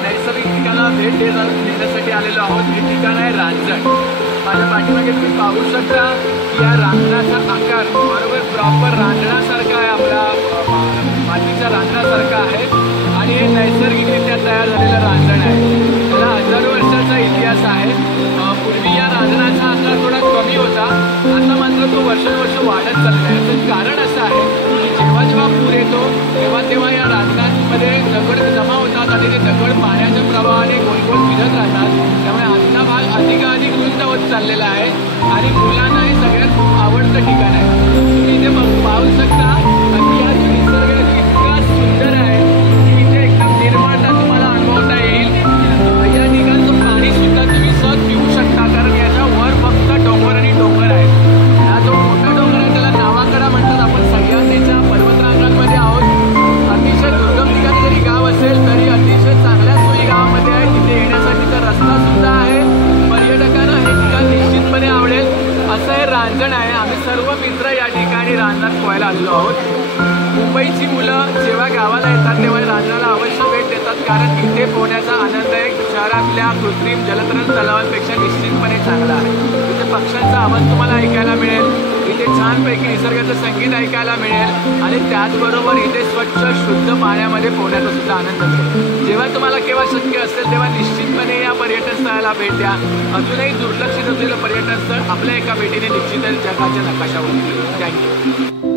नैसर्गिक ठिकाणाला भेट देण्यासाठी आलेलो आहोत। हे ठिकाण आहे रांजण। माझ्या पाठीमागे तुम्ही पाहू शकता की या रांजणाचा आकार बरोबर प्रॉपर रांजणासारखा आहे, आपला मातीच्या रांजणासारखा आहे आणि हे नैसर्गिकरित्या तयार झालेलं रांजण आहे। त्याला हजारो वर्षाचा इतिहास आहे। पूर्वी या रांजणाचा आकार थोडा कमी होता, आता मात्र तो वर्षानुवर्ष वाढत चालला आहे। याचं कारण असं आहे की जेव्हा जेव्हा पूर येतो तेव्हा तेव्हा या रांजणांमध्ये दगड जमा होतात आणि ते दगड पाण्याच्या प्रवाहाने गोल गोल फिरत राहतात। त्यामुळे आतला भाग अधिकाधिक रुंद होत चाललेला आहे आणि मुलांना हे सगळ्यात खूप आवडतं ठिकाण आहे। तुम्ही इथे पाहू शकता की हा निसर्ग इतका सुंदर आहे की इथे एकदम निर्मळता तुम्हाला अनुभवता येईल। या ठिकाणचं पाणी सुद्धा तुम्ही सहज पिऊ शकता, कारण याच्या वर फक्त डोंगर आणि डोंगर आहे। हा जो मोठा डोंगर आहे त्याला नावाकडा म्हणतात। आपण सह्याद्रीच्या पर्वतरांगांमध्ये आहोत। अतिशय दुर्गम ठिकाणी जरी गाव असेल तरी अतिशय चांगल्या सोयी गावामध्ये आहे। तिथे येण्यासाठीचा रस्ता सुद्धा आहे। पर्यटकांना हे ठिकाण निश्चितपणे आवडेल असं हे रांजण आहे। आम्ही सर्व मित्र या ठिकाणी रांजणात पोहायला आलेलो आहोत। मुंबईची मुलं जेव्हा गावाला येतात तेव्हा रांजणाला अवश्य भेट देतात, कारण इथे पोहण्याचा आनंद एक शहरातल्या कृत्रिम जलतरण तलावांपेक्षा निश्चितपणे चांगला आहे। इथे पक्ष्यांचा आवाज तुम्हाला ऐकायला मिळेल, इथे छानपैकी निसर्गाचं संगीत ऐकायला मिळेल आणि त्याचबरोबर इथे स्वच्छ शुद्ध पाण्यामध्ये पोहण्याचा सुद्धा आनंद मिळेल। जेव्हा तुम्हाला केव्हा शक्य असेल तेव्हा निश्चितपणे या पर्यटन स्थळाला भेट द्या। अजूनही दुर्लक्षित असलेलं पर्यटन स्थळ आपल्या एका भेटीने निश्चितच जगाच्या नकाशावर. थँक्यू।